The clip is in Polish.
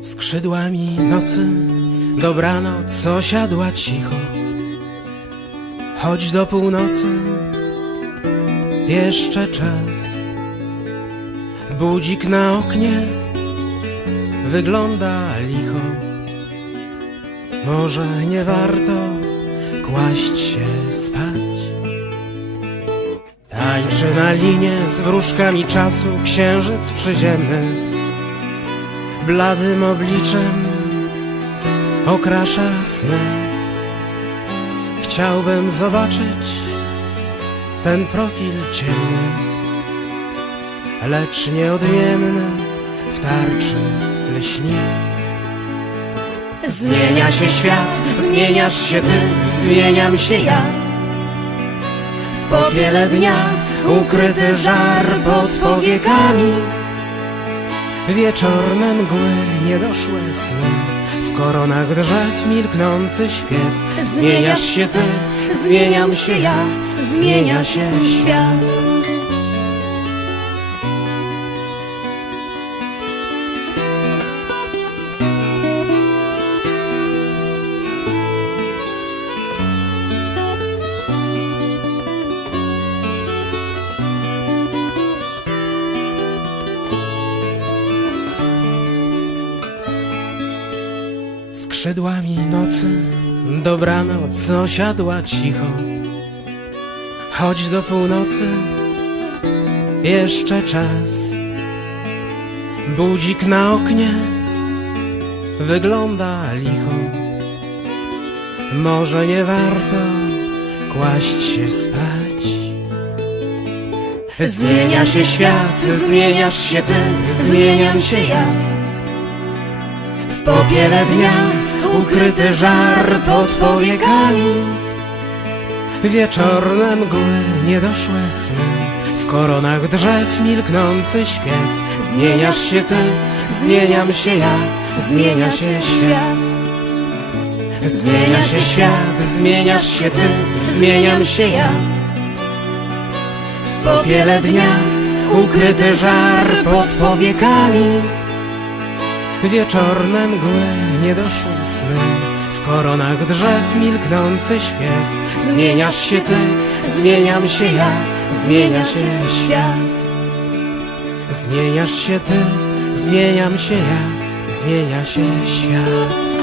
Skrzydłami nocy dobranoc osiadła cicho. Chodź do północy, jeszcze czas. Budzik na oknie wygląda licho. Może nie warto kłaść się spać? Tańczy na linie z wróżkami czasu księżyc przyziemny Bladym obliczem okrasza sny Chciałbym zobaczyć ten profil ciemny Lecz nieodmienny w tarczy lśni Zmienia się świat, zmieniasz się ty, zmieniam się ja. W popiele dnia ukryty żar pod powiekami. Wieczorne mgły, niedoszłe sny W koronach drzew milknący śpiew Zmieniasz się ty, zmieniam się ja, zmienia się świat. Skrzydłami nocy dobranoc osiadła cicho. Chodź do północy, jeszcze czas. Budzik na oknie wygląda licho. Może nie warto kłaść się spać? Zmienia się świat, zmieniasz się ty, zmieniam się ja. W popiele dnia ukryty żar pod powiekami. Wieczorne mgły, niedoszłe sny W koronach drzew milknący śpiew Zmieniasz się ty, zmieniam się ja, zmienia się świat. Zmienia się świat, zmieniasz się ty, zmieniam się ja. W popiele dnia ukryty żar pod powiekami. Wieczorne mgły, niedoszłe sny. W koronach drzew milknący śpiew. Zmieniasz się ty, zmieniam się ja, zmienia się świat. Zmieniasz się ty, zmieniam się ja Zmienia się świat